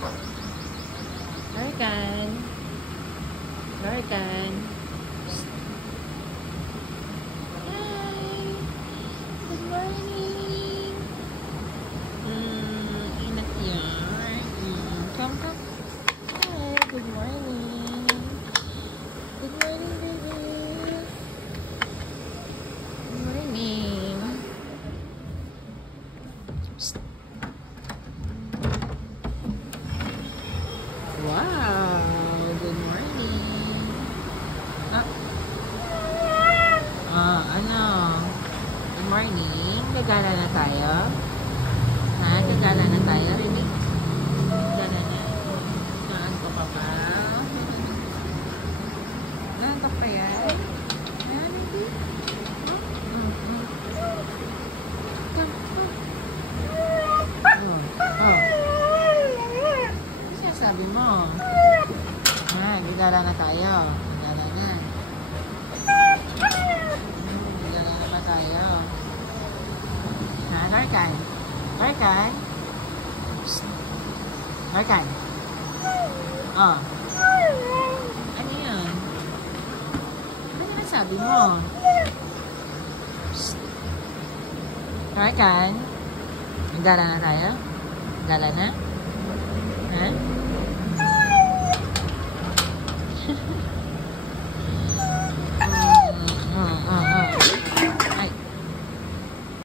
Larkan. Larkan. Hi. Good morning. Inat yan. Come. Hi. Good morning. Good morning, baby. Good morning. Psst. Wow. Good morning. Ano? Good morning. Gagala na tayo? Gagala na tayo, Rini? Gagala na. Naantok ka pa? Naantok pa yan? Rini? Come. Ano siya sabi mo? Gagala na tayo. Gagala na. Gagala na ba tayo? Larkan? Larkan? Larkan? Ano yun? Ano yung sabi mo? Larkan? Gagala na tayo? Gagala na?